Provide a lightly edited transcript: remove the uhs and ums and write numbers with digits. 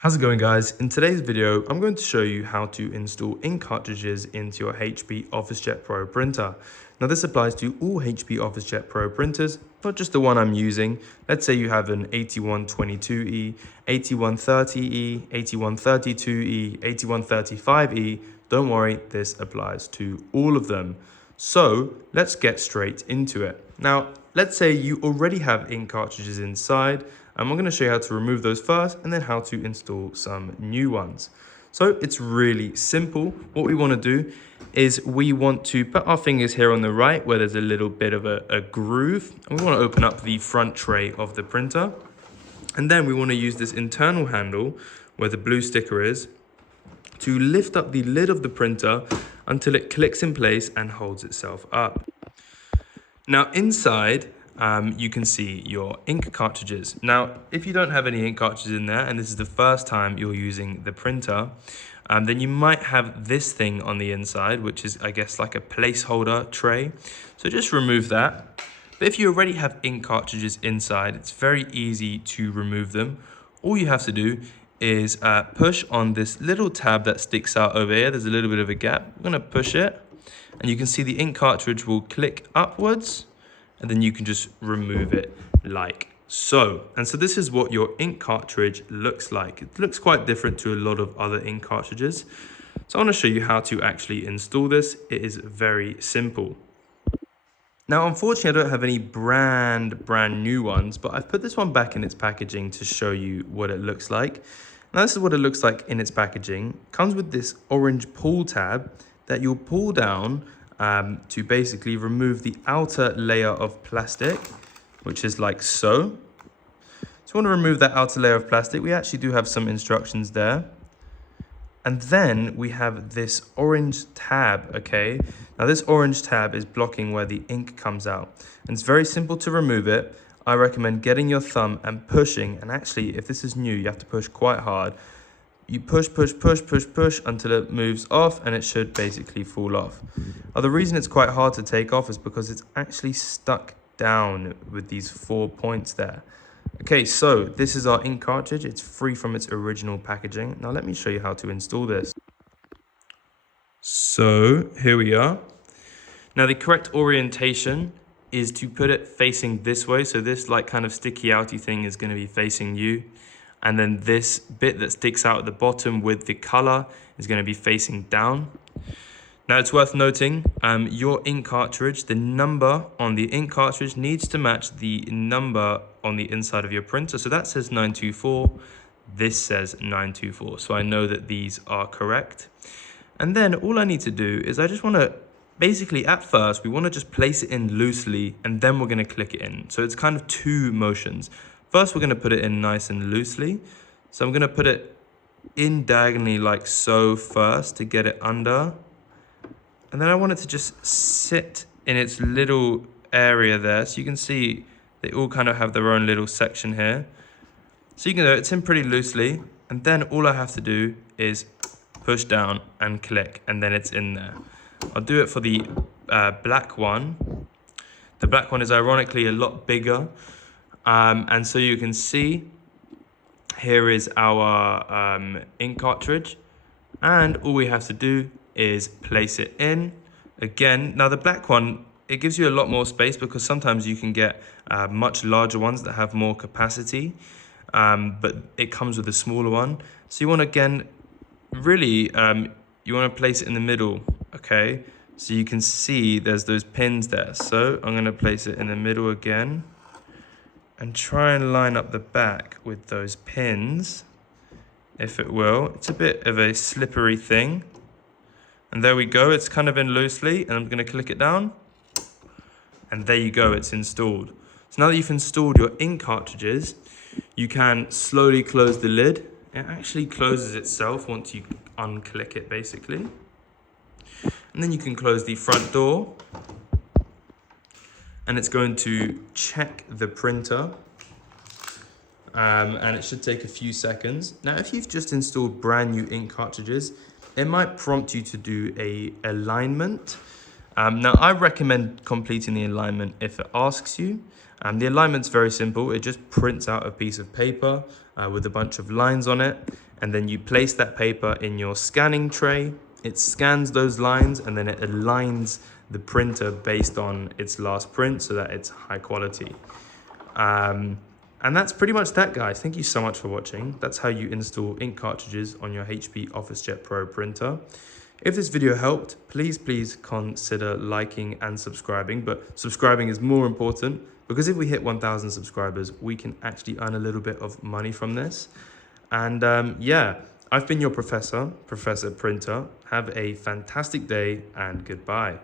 How's it going, guys? In today's video, I'm going to show you how to install ink cartridges into your HP OfficeJet Pro printer. Now this applies to all HP OfficeJet Pro printers, not just the one I'm using. Let's say you have an 8122E, 8130E, 8132E, 8135E. Don't worry, this applies to all of them. So let's get straight into it. Now, let's say you already have ink cartridges inside, and I'm going to show you how to remove those first and then how to install some new ones. So it's really simple. What we want to do is we want to put our fingers here on the right where there's a little bit of a groove, and we want to open up the front tray of the printer. And then we want to use this internal handle where the blue sticker is to lift up the lid of the printer until it clicks in place and holds itself up. Now inside, you can see your ink cartridges. Now, if you don't have any ink cartridges in there, and this is the first time you're using the printer, then you might have this thing on the inside, which is, I guess, like a placeholder tray. So just remove that. But if you already have ink cartridges inside, it's very easy to remove them. All you have to do is push on this little tab that sticks out over here. There's a little bit of a gap. I'm gonna push it, and you can see the ink cartridge will click upwards, and then you can just remove it like so. And so this is what your ink cartridge looks like. It looks quite different to a lot of other ink cartridges. So I want to show you how to actually install this. It is very simple. Now, unfortunately, I don't have any brand new ones, but I've put this one back in its packaging to show you what it looks like. Now, this is what it looks like in its packaging. It comes with this orange pull tab that you'll pull down to basically remove the outer layer of plastic, which is like so. So we want to remove that outer layer of plastic. We actually do have some instructions there. And then we have this orange tab, okay? Now this orange tab is blocking where the ink comes out. And it's very simple to remove it. I recommend getting your thumb and pushing. And actually, if this is new, you have to push quite hard. You push until it moves off, and it should basically fall off. Now, the reason it's quite hard to take off is because it's actually stuck down with these 4 points there. Okay, so this is our ink cartridge. It's free from its original packaging. Now let me show you how to install this. So here we are. Now the correct orientation is to put it facing this way. So this like kind of sticky outy thing is going to be facing you. And then this bit that sticks out at the bottom with the color is going to be facing down. Now it's worth noting, your ink cartridge, the number on the ink cartridge needs to match the number on the inside of your printer. So that says 924, this says 924. So I know that these are correct. And then all I need to do is I just want to, basically at first, we want to just place it in loosely, and then we're going to click it in. So it's kind of two motions. First, we're going to put it in nice and loosely. So I'm going to put it in diagonally like so first to get it under. And then I want it to just sit in its little area there. So you can see they all kind of have their own little section here. So you can do it, it's in pretty loosely. And then all I have to do is push down and click, and then it's in there. I'll do it for the black one. The black one is ironically a lot bigger. And so you can see here is our ink cartridge, and all we have to do is place it in again. Now the black one, it gives you a lot more space because sometimes you can get much larger ones that have more capacity, but it comes with a smaller one. So you want to, again, really, you want to place it in the middle, okay? So you can see there's those pins there. So I'm going to place it in the middle again, and try and line up the back with those pins, if it will. It's a bit of a slippery thing. And there we go, it's kind of in loosely, and I'm gonna click it down. And there you go, it's installed. So now that you've installed your ink cartridges, you can slowly close the lid. It actually closes itself once you unclick it, basically. And then you can close the front door, and it's going to check the printer, and it should take a few seconds. Now, if you've just installed brand new ink cartridges, it might prompt you to do a alignment. Now, I recommend completing the alignment if it asks you. The alignment's very simple. It just prints out a piece of paper with a bunch of lines on it, and then you place that paper in your scanning tray. It scans those lines and then it aligns the printer based on its last print so that it's high quality. And that's pretty much that, guys. Thank you so much for watching. That's how you install ink cartridges on your HP OfficeJet Pro printer. If this video helped, please consider liking and subscribing, but subscribing is more important because if we hit 1,000 subscribers, we can actually earn a little bit of money from this. And yeah, I've been your Professor Printer. Have a fantastic day and goodbye.